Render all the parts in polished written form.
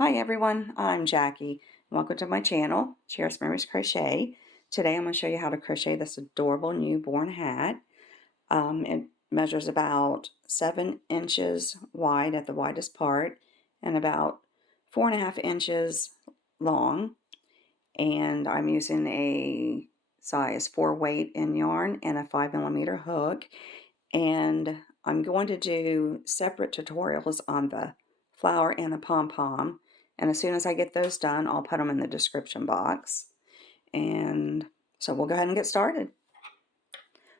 Hi everyone, I'm Jackie. Welcome to my channel, Cheers Memories Crochet. Today I'm going to show you how to crochet this adorable newborn hat. It measures about 7 inches wide at the widest part and about 4.5 inches long. And I'm using a size 4 weight in yarn and a 5mm hook. And I'm going to do separate tutorials on the flower and the pom-pom. And as soon as I get those done, I'll put them in the description box. And so we'll go ahead and get started.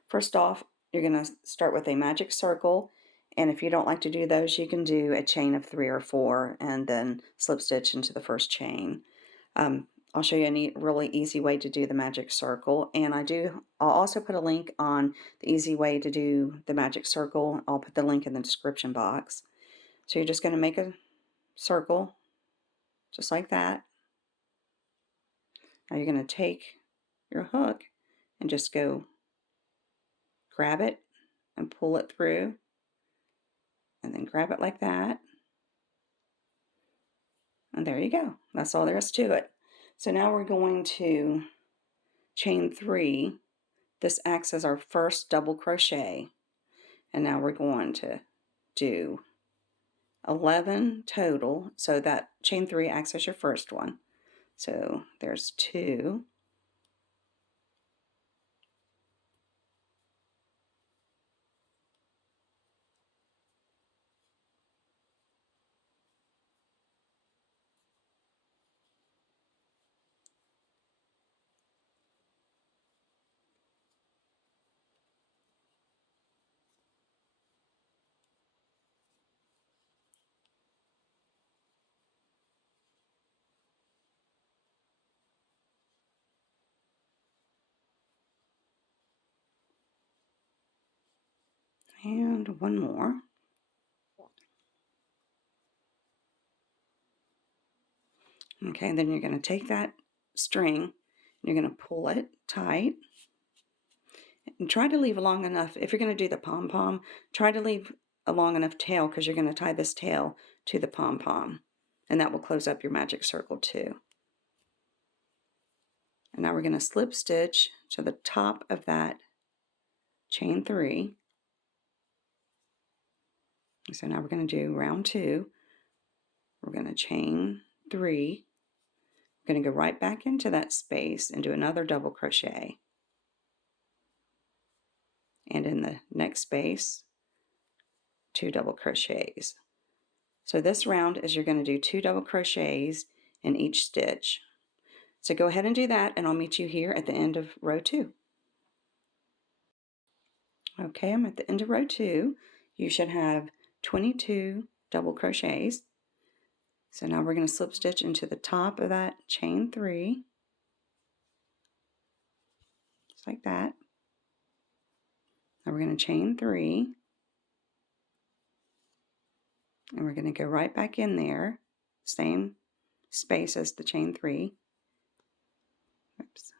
First off, you're going to start with a magic circle. And if you don't like to do those, you can do a chain of 3 or 4 and then slip stitch into the first chain. I'll show you a neat, really easy way to do the magic circle, and I'll also put a link on the easy way to do the magic circle. I'll put the link in the description box. So you're just going to make a circle just like that. Now you're going to take your hook and just go grab it and pull it through, and then grab it like that, and there you go. That's all there is to it. So now we're going to chain 3. This acts as our first double crochet, and now we're going to do 11 total, so that chain 3 acts as your first one. So there's 2, and one more. Okay, then you're going to take that string and you're going to pull it tight. And try to leave long enough, if you're going to do the pom-pom, try to leave a long enough tail, because you're going to tie this tail to the pom-pom. And that will close up your magic circle too. And now we're going to slip stitch to the top of that chain 3. So now we're going to do round 2. We're going to chain 3. We're going to go right back into that space and do another double crochet. And in the next space, 2 double crochets. So this round is you're going to do 2 double crochets in each stitch. So go ahead and do that, and I'll meet you here at the end of row 2. Okay, I'm at the end of row 2. You should have 22 double crochets. So now we're going to slip stitch into the top of that chain 3, just like that. Now we're going to chain 3, and we're going to go right back in there, same space as the chain 3. Oops.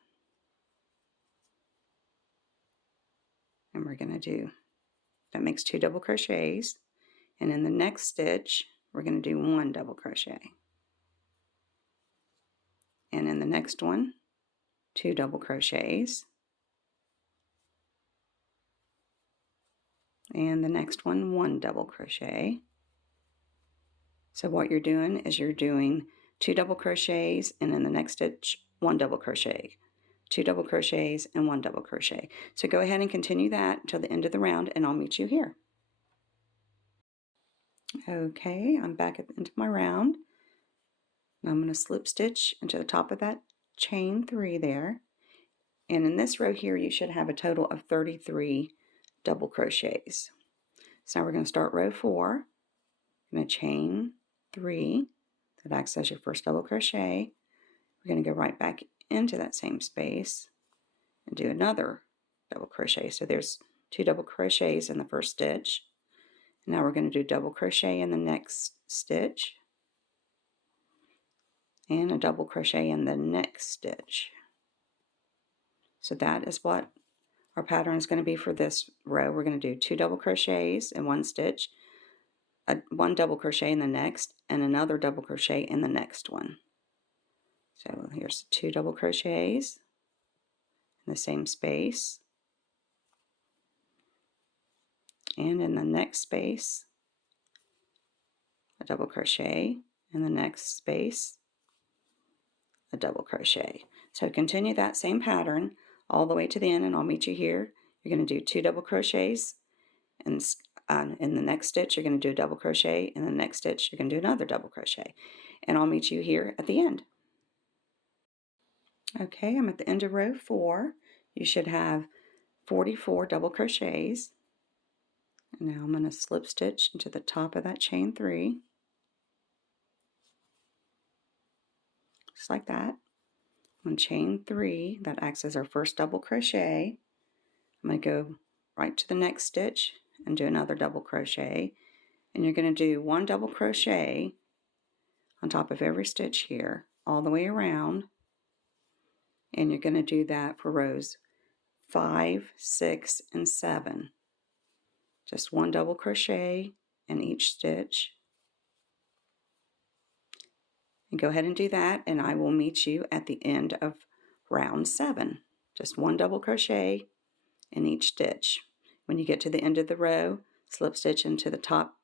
And we're going to do, that makes 2 double crochets, and in the next stitch we're going to do 1 double crochet, and in the next one 2 double crochets, and the next one 1 double crochet. So what you're doing is you're doing 2 double crochets, and in the next stitch 1 double crochet, 2 double crochets, and 1 double crochet. So go ahead and continue that until the end of the round, and I'll meet you here. Okay, I'm back at the end of my round. Now I'm going to slip stitch into the top of that chain 3 there, and in this row here you should have a total of 33 double crochets. So now we're going to start row 4. I'm going to chain 3, that acts as your first double crochet. We're going to go right back into that same space and do another double crochet. So there's 2 double crochets in the first stitch. Now we're going to do double crochet in the next stitch, and a double crochet in the next stitch. So that is what our pattern is going to be for this row. We're going to do 2 double crochets in one stitch, one double crochet in the next and another double crochet in the next one. So here's 2 double crochets in the same space, and in the next space a double crochet, in the next space a double crochet. So continue that same pattern all the way to the end, and I'll meet you here. You're going to do 2 double crochets, and in the next stitch you're going to do a double crochet, in the next stitch you're going to do another double crochet, and I'll meet you here at the end. Okay, I'm at the end of row 4. You should have 44 double crochets. And now I'm going to slip stitch into the top of that chain 3, just like that. On chain 3, that acts as our first double crochet. I'm going to go right to the next stitch and do another double crochet, and you're going to do 1 double crochet on top of every stitch here all the way around, and you're going to do that for rows 5, 6, and 7. Just 1 double crochet in each stitch. And go ahead and do that, and I will meet you at the end of round 7. Just 1 double crochet in each stitch. When you get to the end of the row, slip stitch into the top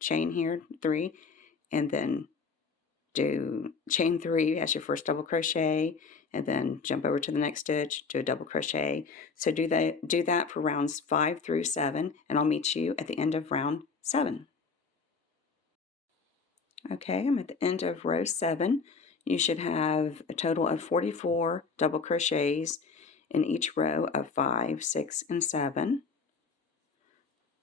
chain here 3, and then do chain 3 as your first double crochet, and then jump over to the next stitch, do a double crochet. So do that for rounds 5 through 7, and I'll meet you at the end of round 7. Okay, I'm at the end of row 7. You should have a total of 44 double crochets in each row of 5, 6, and 7.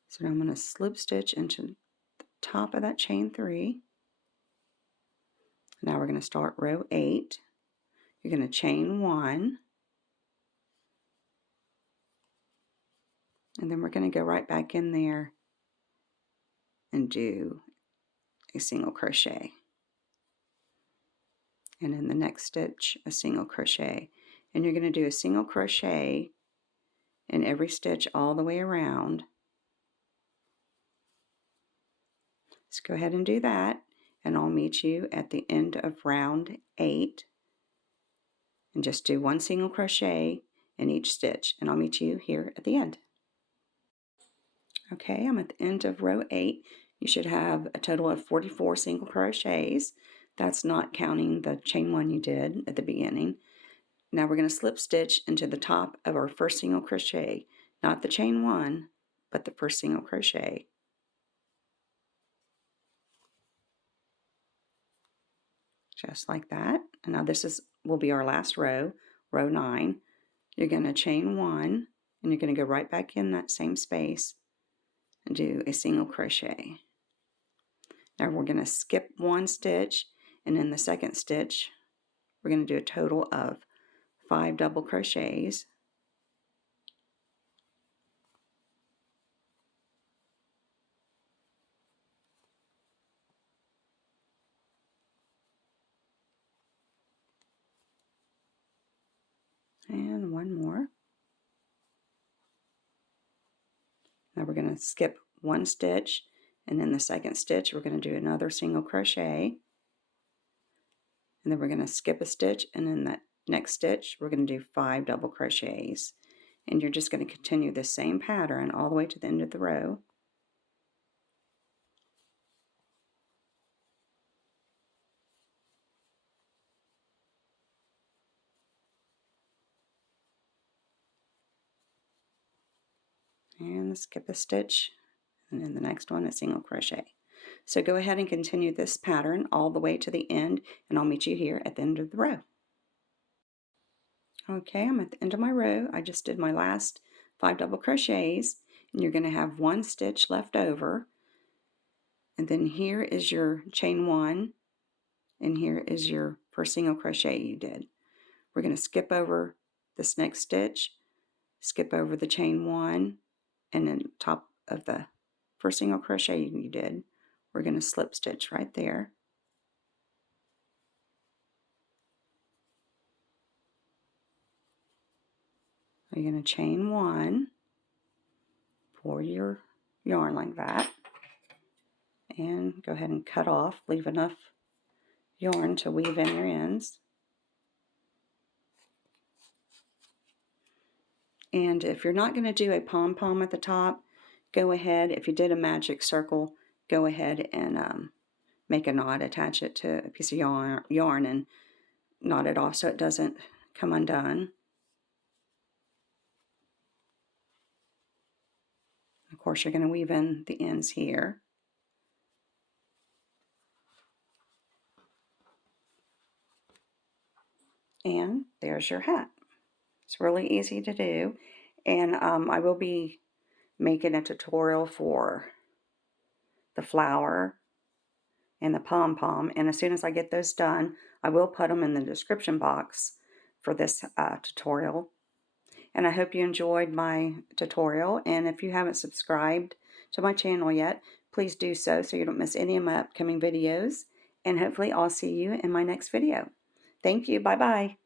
So now I'm going to slip stitch into the top of that chain 3. Now we're going to start row 8. You're going to chain 1, and then we're going to go right back in there and do a single crochet, and in the next stitch a single crochet, and you're going to do a single crochet in every stitch all the way around. Let's go ahead and do that, and I'll meet you at the end of round 8, and just do 1 single crochet in each stitch, and I'll meet you here at the end. Okay, I'm at the end of row 8. You should have a total of 44 single crochets. That's not counting the chain 1 you did at the beginning. Now we're going to slip stitch into the top of our first single crochet, not the chain 1, but the first single crochet. Just like that. And now this will be our last row, row 9. You're going to chain 1, and you're going to go right back in that same space and do a single crochet. Now we're going to skip 1 stitch, and in the second stitch we're going to do a total of 5 double crochets. And 1 more. Now we're going to skip 1 stitch, and in the second stitch we're going to do another single crochet, and then we're going to skip a stitch, and in that next stitch we're going to do 5 double crochets, and you're just going to continue the same pattern all the way to the end of the row. And skip a stitch, and in the next one a single crochet. So go ahead and continue this pattern all the way to the end, and I'll meet you here at the end of the row. Okay, I'm at the end of my row. I just did my last 5 double crochets, and you're going to have 1 stitch left over, and then here is your chain 1, and here is your first single crochet you did. We're going to skip over this next stitch, skip over the chain 1, and then top of the first single crochet you did, we're going to slip stitch right there. You're going to chain 1, pour your yarn like that, And go ahead and cut off, leave enough yarn to weave in your ends. And if you're not going to do a pom-pom at the top, go ahead, if you did a magic circle, go ahead and make a knot, attach it to a piece of yarn and knot it off so it doesn't come undone. Of course, you're going to weave in the ends here. And there's your hat. It's really easy to do. And I will be making a tutorial for the flower and the pom-pom. And as soon as I get those done, I will put them in the description box for this tutorial. And I hope you enjoyed my tutorial. And if you haven't subscribed to my channel yet, please do so you don't miss any of my upcoming videos. And hopefully I'll see you in my next video. Thank you. Bye-bye.